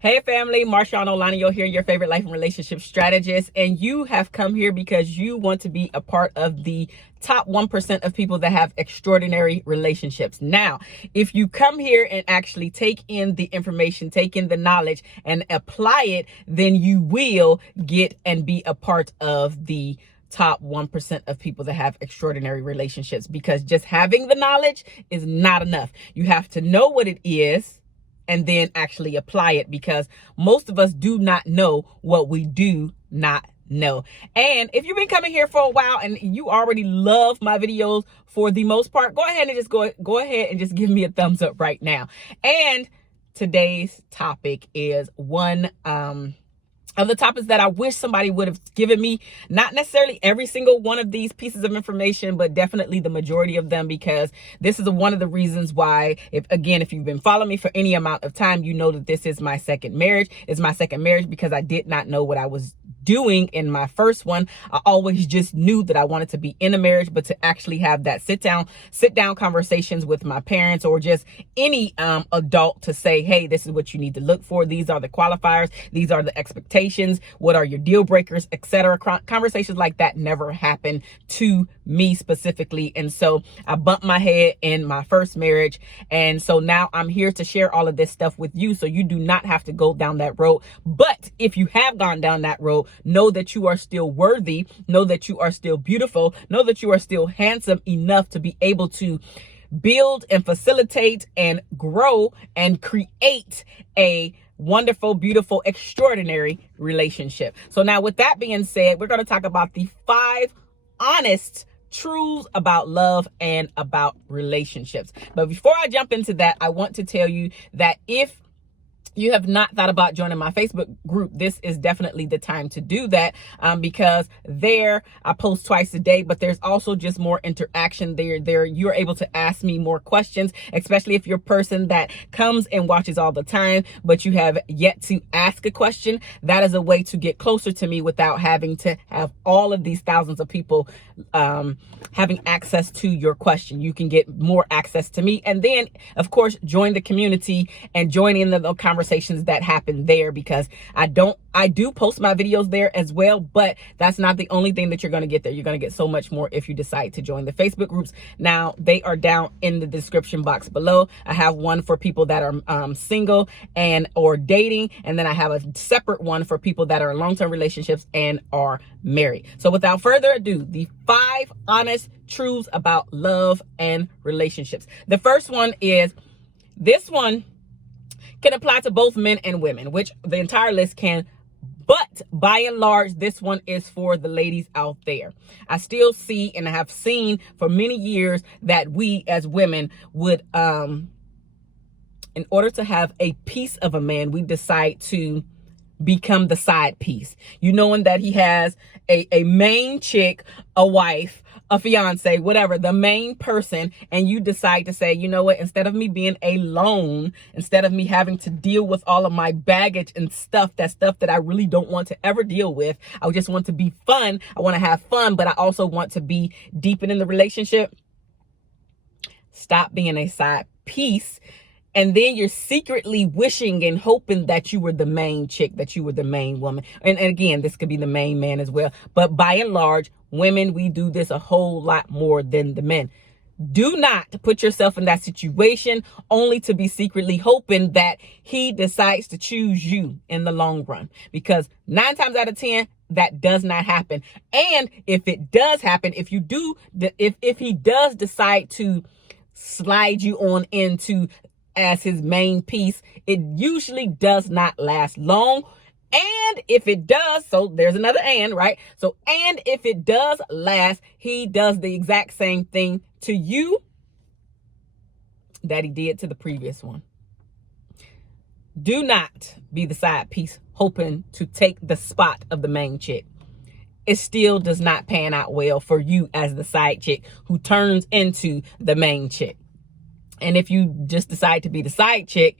Hey family, MarshaunO here, your favorite life and relationship strategist. And you have come here because you want to be a part of the top 1% of people that have extraordinary relationships. Now, if you come here and actually take in the information, take in the knowledge and apply it, then you will get and be a part of the top 1% of people that have extraordinary relationships, because just having the knowledge is not enough. You have to know what it is and then actually apply it, because most of us do not know what we do not know. And if you've been coming here for a while and you already love my videos for the most part, go ahead and just go ahead and just give me a thumbs up right now. And today's topic is one of the topics that I wish somebody would have given me. Not necessarily every single one of these pieces of information, but definitely the majority of them, because this is one of the reasons why, if you've been following me for any amount of time, you know that this is my second marriage. It's my second marriage because I did not know what I was doing in my first one. I always just knew that I wanted to be in a marriage, but to actually have that sit down conversations with my parents or just any adult to say, hey, this is what you need to look for. These are the qualifiers. These are the expectations. What are your deal breakers, etc. Conversations like that never happened to me specifically. And so I bumped my head in my first marriage. And so now I'm here to share all of this stuff with you, so you do not have to go down that road. But if you have gone down that road, know that you are still worthy. Know that you are still beautiful. Know that you are still handsome enough to be able to build and facilitate and grow and create a wonderful, beautiful, extraordinary relationship. So now, with that being said, we're going to talk about the 5 honest truths about love and about relationships. But before I jump into that, I want to tell you that if you have not thought about joining my Facebook group, this is definitely the time to do that, because there I post twice a day, but there's also just more interaction there. You're able to ask me more questions, especially if you're a person that comes and watches all the time, but you have yet to ask a question. That is a way to get closer to me without having to have all of these thousands of people having access to your question. You can get more access to me, and then of course join the community and join in the conversations that happen there, because I do post my videos there as well, but that's not the only thing that you're going to get there. You're going to get so much more if you decide to join the Facebook groups. Now, they are down in the description box below. I have one for people that are single and or dating, and then I have a separate one for people that are in long-term relationships and are married. So without further ado, the 5 honest truths about love and relationships. The first one is, this one can apply to both men and women, which the entire list can, but by and large, this one is for the ladies out there. I still see, and I have seen for many years, that we as women would, in order to have a piece of a man, we decide to become the side piece. You knowing that he has a main chick, a wife, a fiance, whatever, the main person, and you decide to say, you know what, instead of me being alone, instead of me having to deal with all of my baggage and stuff that I really don't want to ever deal with, I just want to be fun. I want to have fun, but I also want to be deepened in the relationship. Stop being a side piece. And then you're secretly wishing and hoping that you were the main chick, that you were the main woman. And again, this could be the main man as well. But by and large, women, we do this a whole lot more than the men. Do not put yourself in that situation only to be secretly hoping that he decides to choose you in the long run. Because 9 times out of 10, that does not happen. And if it does happen, if he does decide to slide you on into as his main piece, it usually does not last long. And if it does, so there's another and, right? So, and if it does last, he does the exact same thing to you that he did to the previous one. Do not be the side piece hoping to take the spot of the main chick. It still does not pan out well for you as the side chick who turns into the main chick. And if you just decide to be the side chick,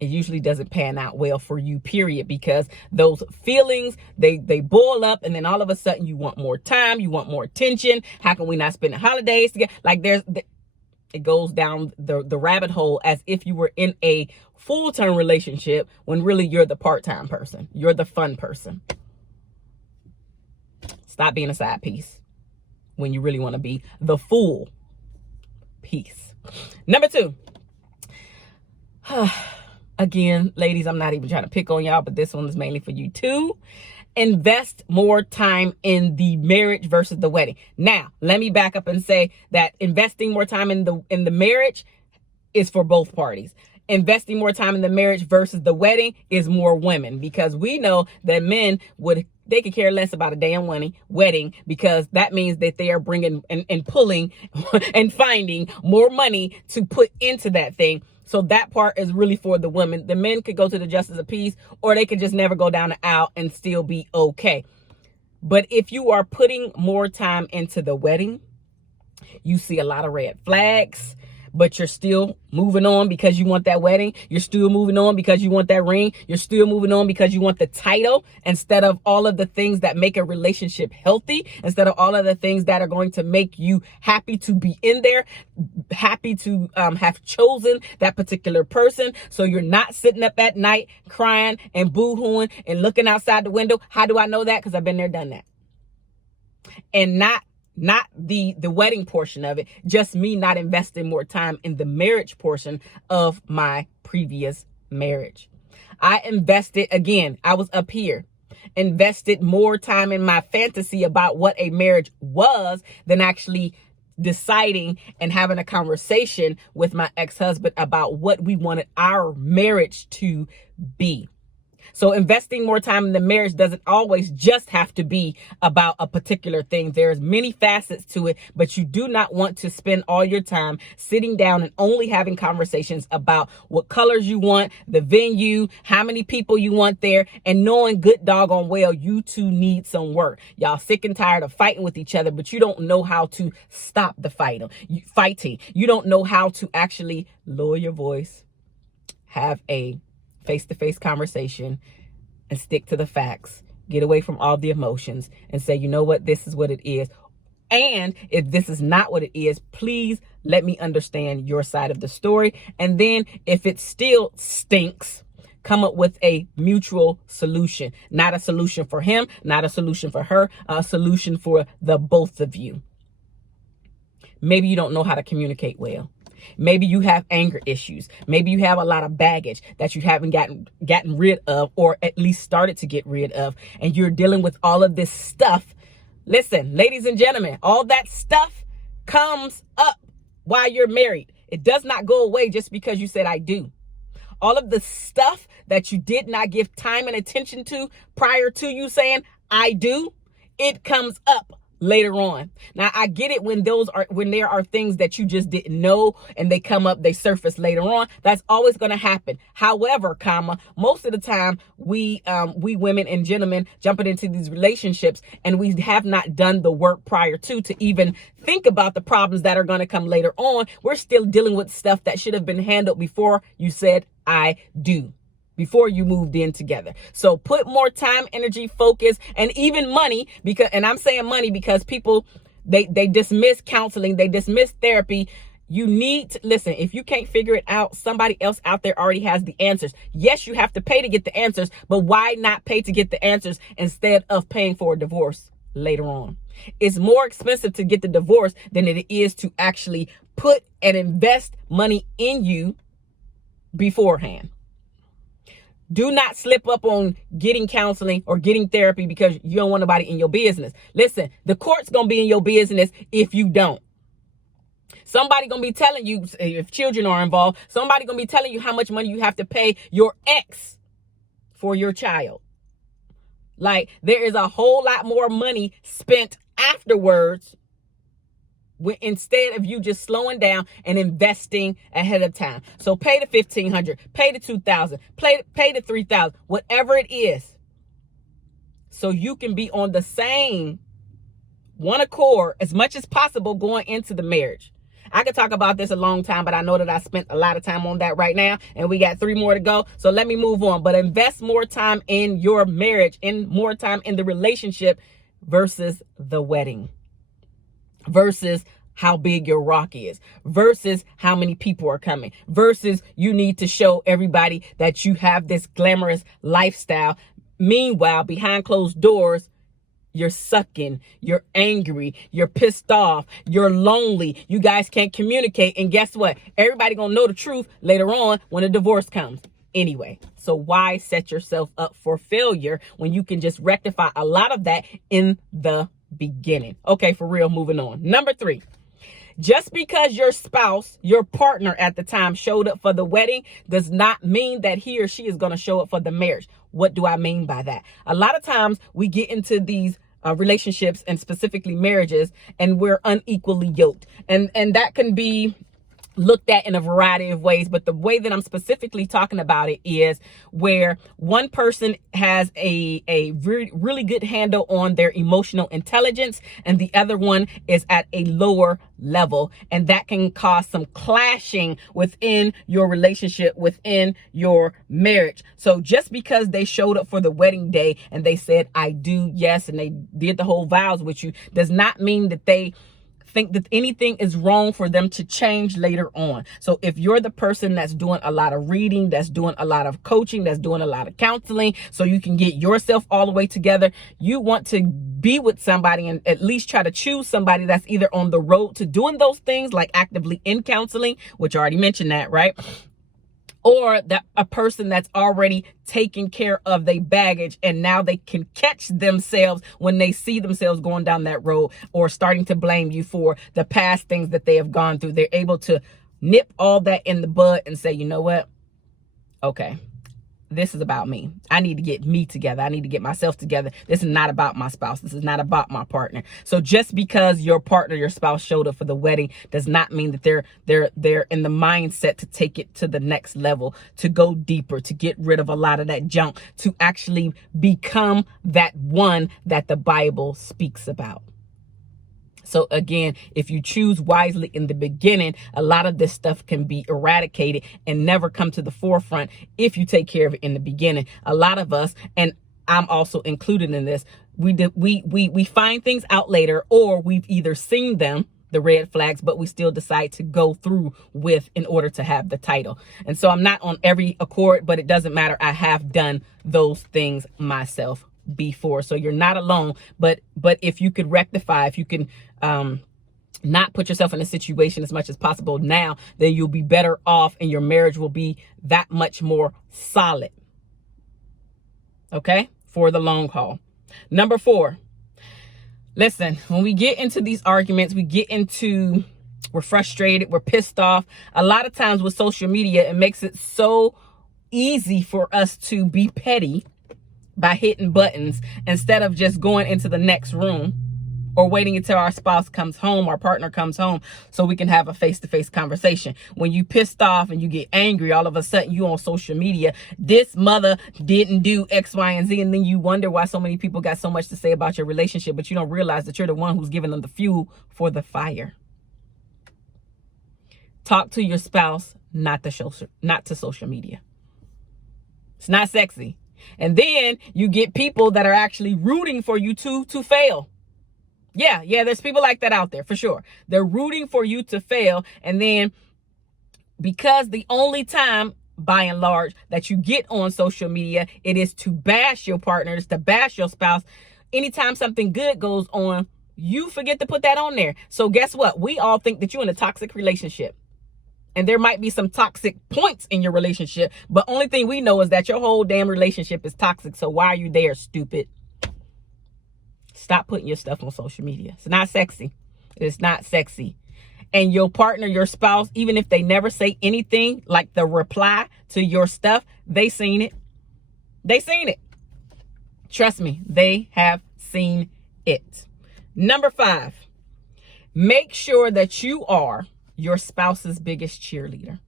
it usually doesn't pan out well for you, period, because those feelings, they boil up, and then all of a sudden you want more time, you want more attention. How can we not spend the holidays together? Like it goes down the rabbit hole as if you were in a full-term relationship when really you're the part-time person. You're the fun person. Stop being a side piece when you really want to be the full piece. Number 2. Again, ladies, I'm not even trying to pick on y'all, but this one is mainly for you too. Invest more time in the marriage versus the wedding. Now, let me back up and say that investing more time in the marriage is for both parties. Investing more time in the marriage versus the wedding is more women, because we know that men they could care less about a damn wedding, because that means that they are bringing and pulling and finding more money to put into that thing. So that part is really for the women. The men could go to the justice of peace, or they could just never go down the aisle and still be okay. But if you are putting more time into the wedding, you see a lot of red flags, but you're still moving on because you want that wedding. You're still moving on because you want that ring. You're still moving on because you want the title, instead of all of the things that make a relationship healthy, instead of all of the things that are going to make you happy to be in there, happy to have chosen that particular person. So you're not sitting up at night crying and boo-hooing and looking outside the window. How do I know that? Because I've been there, done that. And not the wedding portion of it, just me not investing more time in the marriage portion of my previous marriage. I invested, again, I was up here, invested more time in my fantasy about what a marriage was than actually deciding and having a conversation with my ex-husband about what we wanted our marriage to be. So investing more time in the marriage doesn't always just have to be about a particular thing. There's many facets to it, but you do not want to spend all your time sitting down and only having conversations about what colors you want, the venue, how many people you want there, and knowing good doggone well you two need some work. Y'all sick and tired of fighting with each other, but you don't know how to stop the fighting. You don't know how to actually lower your voice, have a face-to-face conversation, and stick to the facts. Get away from all the emotions and say, you know what, this is what it is. And if this is not what it is, please let me understand your side of the story. And then if it still stinks, come up with a mutual solution. Not a solution for him, not a solution for her, a solution for the both of you. Maybe you don't know how to communicate well. Maybe you have anger issues. Maybe you have a lot of baggage that you haven't gotten rid of, or at least started to get rid of, and you're dealing with all of this stuff. Listen, ladies and gentlemen, all that stuff comes up while you're married. It does not go away just because you said I do. All of the stuff that you did not give time and attention to prior to you saying I do, it comes up later on. Now, I get it when there are things that you just didn't know and they come up, they surface later on. That's always going to happen. However, most of the time we women and gentlemen jumping into these relationships, and we have not done the work prior to even think about the problems that are going to come later on. We're still dealing with stuff that should have been handled before you said I do, before you moved in together. So put more time, energy, focus, and even money, and I'm saying money because people, they dismiss counseling, they dismiss therapy. You need to listen. If you can't figure it out, somebody else out there already has the answers. Yes, you have to pay to get the answers, but why not pay to get the answers instead of paying for a divorce later on? It's more expensive to get the divorce than it is to actually put and invest money in you beforehand. Do not slip up on getting counseling or getting therapy because you don't want nobody in your business. Listen, the court's going to be in your business if you don't. Somebody going to be telling you, if children are involved, somebody going to be telling you how much money you have to pay your ex for your child. Like, there is a whole lot more money spent afterwards instead of you just slowing down and investing ahead of time. So pay the $1,500, pay the $2,000, pay the $3,000, whatever it is, so you can be on the same one accord as much as possible going into the marriage. I could talk about this a long time, but I know that I spent a lot of time on that right now, and we got 3 more to go. So let me move on. But invest more time in your marriage, and more time in the relationship versus the wedding, versus how big your rock is versus how many people are coming versus you need to show everybody that you have this glamorous lifestyle. Meanwhile, behind closed doors, you're sucking, you're angry, you're pissed off, you're lonely, you guys can't communicate. And guess what? Everybody gonna know the truth later on when a divorce comes. Anyway, so why set yourself up for failure when you can just rectify a lot of that in the beginning? Okay, for real, moving on. Number 3. Just because your spouse, your partner at the time showed up for the wedding does not mean that he or she is going to show up for the marriage. What do I mean by that? A lot of times we get into these relationships and specifically marriages and we're unequally yoked. And that can be looked at in a variety of ways, but the way that I'm specifically talking about it is where one person has a really good handle on their emotional intelligence and the other one is at a lower level, and that can cause some clashing within your relationship, within your marriage. So just because they showed up for the wedding day and they said I do, yes, and they did the whole vows with you does not mean that they think that anything is wrong for them to change later on. So if you're the person that's doing a lot of reading, that's doing a lot of coaching, that's doing a lot of counseling, so you can get yourself all the way together, you want to be with somebody and at least try to choose somebody that's either on the road to doing those things, like actively in counseling, which I already mentioned that, right? Or that a person that's already taking care of their baggage and now they can catch themselves when they see themselves going down that road or starting to blame you for the past things that they have gone through. They're able to nip all that in the bud and say, you know what? Okay, this is about me. I need to get me together. I need to get myself together. This is not about my spouse. This is not about my partner. So just because your partner, your spouse showed up for the wedding does not mean that they're in the mindset to take it to the next level, to go deeper, to get rid of a lot of that junk, to actually become that one that the Bible speaks about. So again, if you choose wisely in the beginning, a lot of this stuff can be eradicated and never come to the forefront if you take care of it in the beginning. A lot of us, and I'm also included in this, we find things out later, or we've either seen them, the red flags, but we still decide to go through with in order to have the title. And so I'm not on every accord, but it doesn't matter. I have done those things myself before. So you're not alone, but if you could rectify, if you can not put yourself in a situation as much as possible now, then you'll be better off and your marriage will be that much more solid. Okay? For the long haul. Number 4. Listen, when we get into these arguments, we're frustrated, we're pissed off. A lot of times with social media, it makes it so easy for us to be petty by hitting buttons instead of just going into the next room or waiting until our spouse comes home, our partner comes home, so we can have a face-to-face conversation. When you pissed off and you get angry, all of a sudden you on social media, this mother didn't do X, Y, and Z, and then you wonder why so many people got so much to say about your relationship, but you don't realize that you're the one who's giving them the fuel for the fire. Talk to your spouse, not to social media. It's not sexy. And then you get people that are actually rooting for you to fail. Yeah, there's people like that out there for sure. They're rooting for you to fail. And then because the only time, by and large, that you get on social media, it is to bash your partners, to bash your spouse. Anytime something good goes on, you forget to put that on there. So guess what? We all think that you're in a toxic relationship. And there might be some toxic points in your relationship, but only thing we know is that your whole damn relationship is toxic. So why are you there, stupid? Stop putting your stuff on social media. It's not sexy. It's not sexy. And your partner, your spouse, even if they never say anything, like the reply to your stuff, they seen it. They seen it. Trust me, they have seen it. Number 5, make sure that you are your spouse's biggest cheerleader.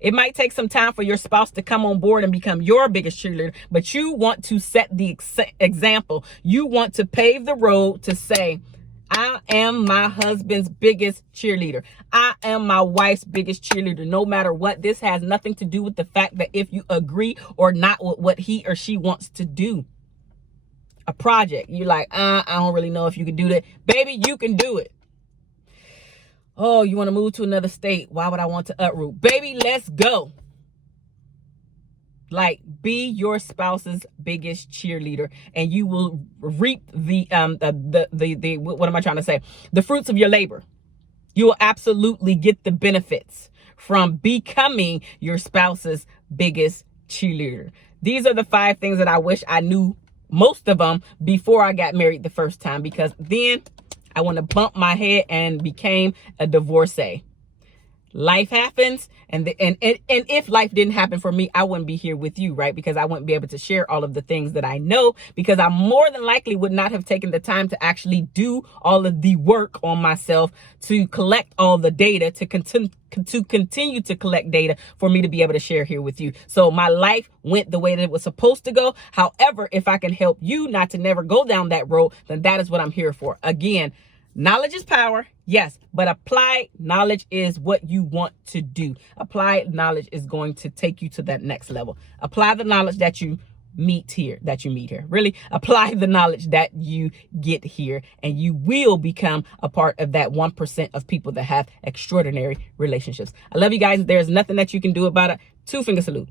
It might take some time for your spouse to come on board and become your biggest cheerleader, but you want to set the example. You want to pave the road to say, I am my husband's biggest cheerleader. I am my wife's biggest cheerleader. No matter what, this has nothing to do with the fact that if you agree or not with what he or she wants to do. A project, you're like, I don't really know if you can do that. Baby, you can do it. Oh, you want to move to another state? Why would I want to uproot? Baby, let's go. Like, be your spouse's biggest cheerleader, and you will reap the what am I trying to say? The fruits of your labor. You will absolutely get the benefits from becoming your spouse's biggest cheerleader. These are the 5 things that I wish I knew, most of them, before I got married the first time, because then I want to bump my head and became a divorcee. Life happens, and if life didn't happen for me, I wouldn't be here with you, right? Because I wouldn't be able to share all of the things that I know, because I more than likely would not have taken the time to actually do all of the work on myself to collect all the data, to continue to collect data for me to be able to share here with you. So my life went the way that it was supposed to go. However, if I can help you not to never go down that road, then that is what I'm here for. Again, knowledge is power, yes, but applied knowledge is what you want to do. Applied knowledge is going to take you to that next level. Apply the knowledge that you meet here. Really, apply the knowledge that you get here, and you will become a part of that 1% of people that have extraordinary relationships. I love you guys. There's nothing that you can do about it. 2-finger salute.